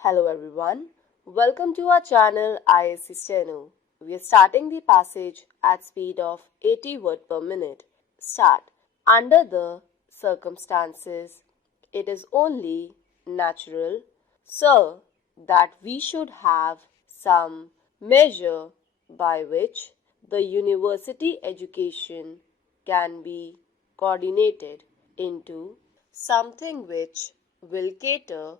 Hello everyone, welcome to our channel Isc Steno. We are starting the passage at speed of 80 words per minute. Start. Under the circumstances, it is only natural, sir, that we should have some measure by which the university education can be coordinated into something which will cater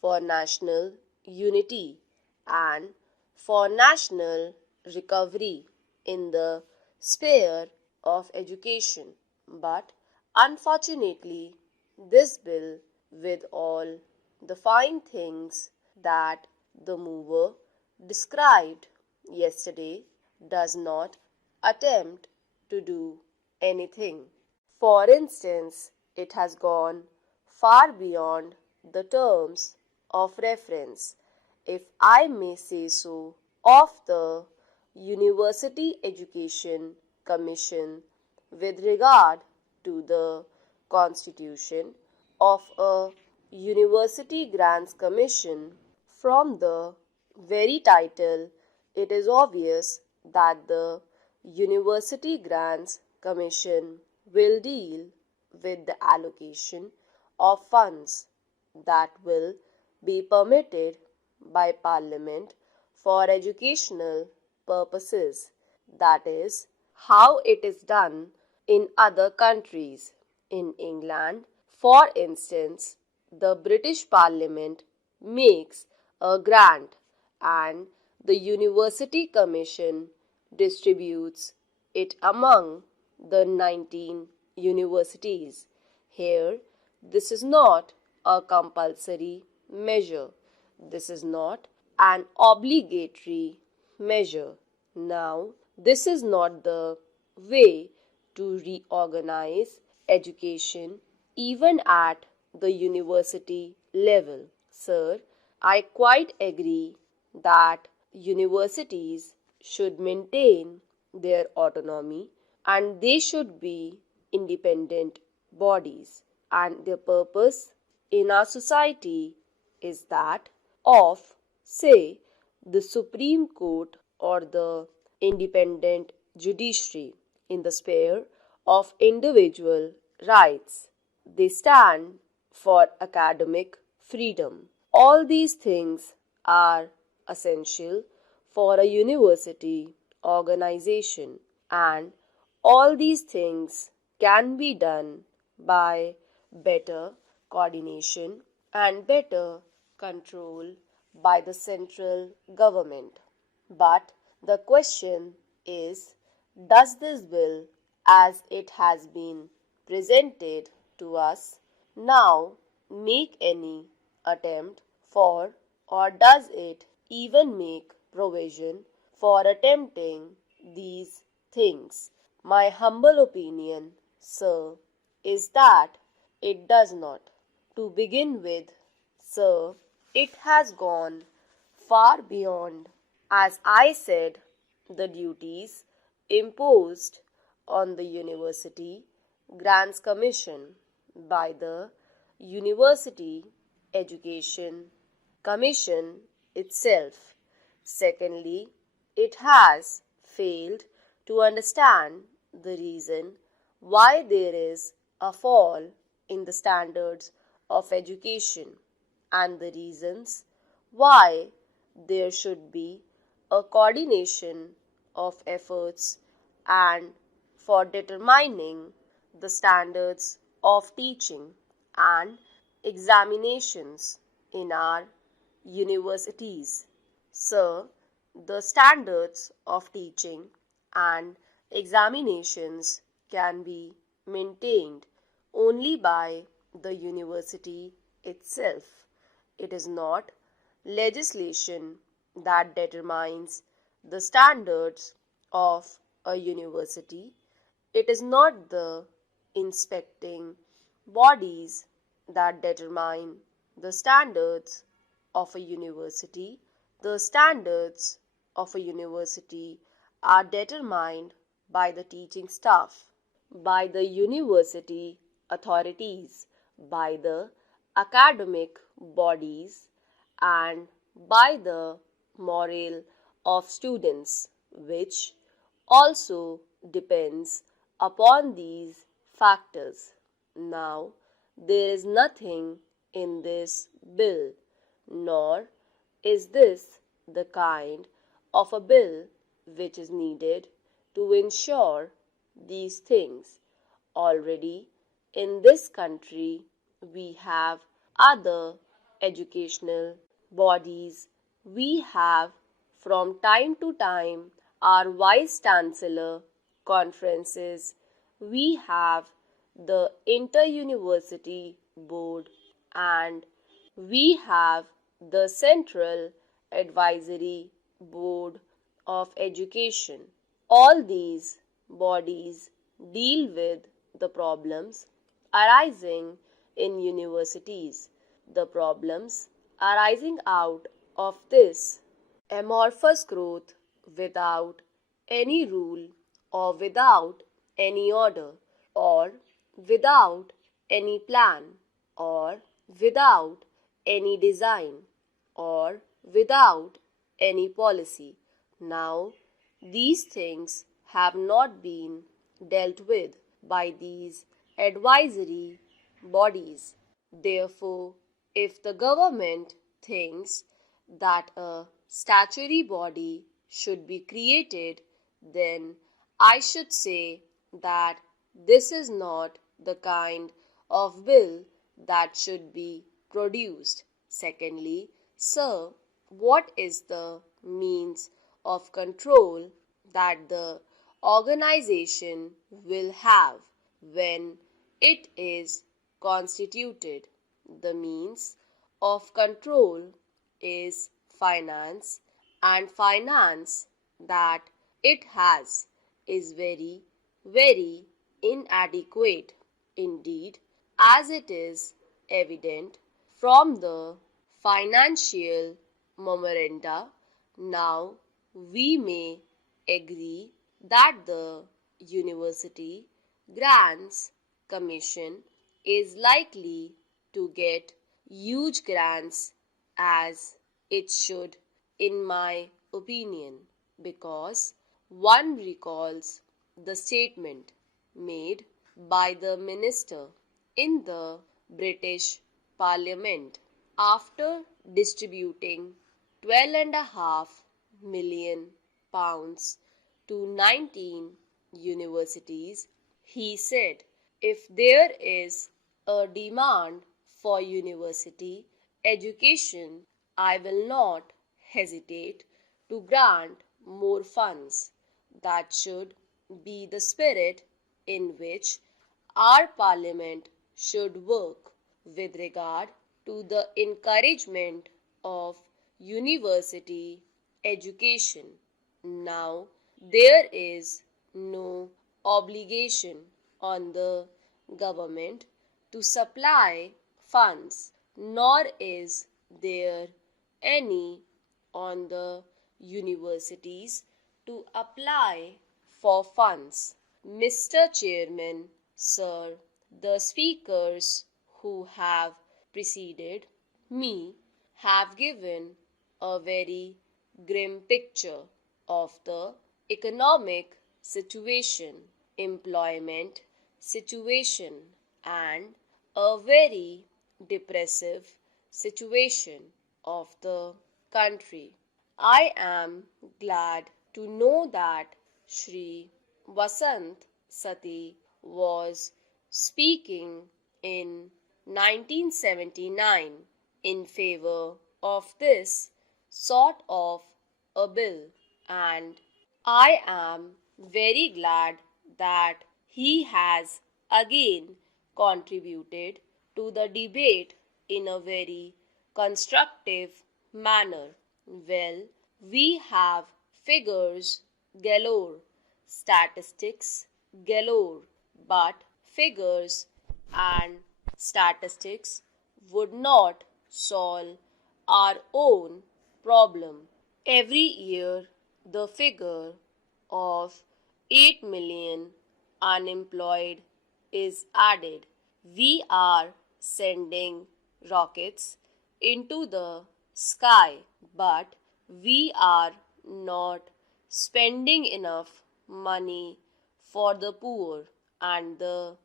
for national unity and for national recovery in the sphere of education. But unfortunately, this bill, with all the fine things that the mover described yesterday, does not attempt to do anything. For instance, it has gone far beyond the terms of reference, if I may say so, of the University Education Commission with regard to the constitution of a University Grants Commission. From the very title, it is obvious that the University Grants Commission will deal with the allocation of funds that will be permitted by Parliament for educational purposes. That is how it is done in other countries. In England, for instance, the British Parliament makes a grant and the University Commission distributes it among the 19 universities. Here, this is not a compulsory measure. This is not an obligatory measure. Now, this is not the way to reorganize education even at the university level. Sir, I quite agree that universities should maintain their autonomy and they should be independent bodies, and their purpose in our society is that of, say, the Supreme Court or the independent judiciary in the sphere of individual rights. They stand for academic freedom. All these things are essential for a university organization, and all these things can be done by better coordination and better control by the central government. But the question is, does this bill, as it has been presented to us, now make any attempt for, or does it even make provision for attempting these things? My humble opinion, sir, is that it does not. To begin with, sir, it has gone far beyond, as I said, the duties imposed on the University Grants Commission by the University Education Commission itself. Secondly, it has failed to understand the reason why there is a fall in the standards of education and the reasons why there should be a coordination of efforts and for determining the standards of teaching and examinations in our universities. Sir, the standards of teaching and examinations can be maintained only by the university itself. It is not legislation that determines the standards of a university. It is not the inspecting bodies that determine the standards of a university. The standards of a university are determined by the teaching staff, by the university authorities, by the academic bodies, and by the morale of students, which also depends upon these factors. Now, there is nothing in this bill, nor is this the kind of a bill which is needed to ensure these things. Already in this country, we have other educational bodies. We have from time to time our Vice Chancellor conferences. We have the Inter-University Board, and we have the Central Advisory Board of Education. All these bodies deal with the problems arising in universities. The problems arising out of this amorphous growth without any rule or without any order or without any plan or without any design or without any policy. Now, these things have not been dealt with by these advisory bodies. Therefore, if the government thinks that a statutory body should be created, then I should say that this is not the kind of bill that should be produced. Secondly, sir, what is the means of control that the organization will have when it is constituted? The means of control is finance, and finance that it has is very, very inadequate indeed, as it is evident from the financial memoranda. Now, we may agree that the University Grants Commission is likely to get huge grants, as it should, in my opinion, because one recalls the statement made by the minister in the British Parliament after distributing £12.5 million to 19 universities. He said, if there is a demand for university education, I will not hesitate to grant more funds. That should be the spirit in which our Parliament should work with regard to the encouragement of university education. Now, there is no obligation on the government to supply funds, nor is there any on the universities to apply for funds. Mr. Chairman, sir, the speakers who have preceded me have given a very grim picture of the economic situation, employment situation, and a very depressive situation of the country. I am glad to know that Shri Vasant Sati was speaking in 1979 in favor of this sort of a bill, and I am very glad that he has again contributed to the debate in a very constructive manner. Well, we have figures galore, statistics galore, but figures and statistics would not solve our own problem. Every year, the figure of 8 million unemployed is added. We are sending rockets into the sky, but we are not spending enough money for the poor and the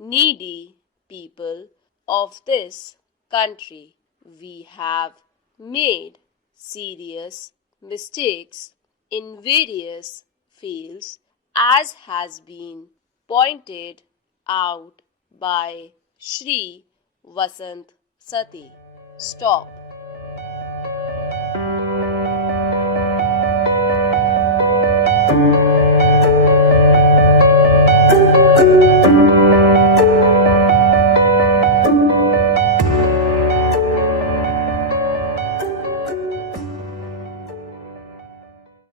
needy people of this country. We have made serious mistakes in various fields, as has been pointed out by Shri Vasant Sati. Stop.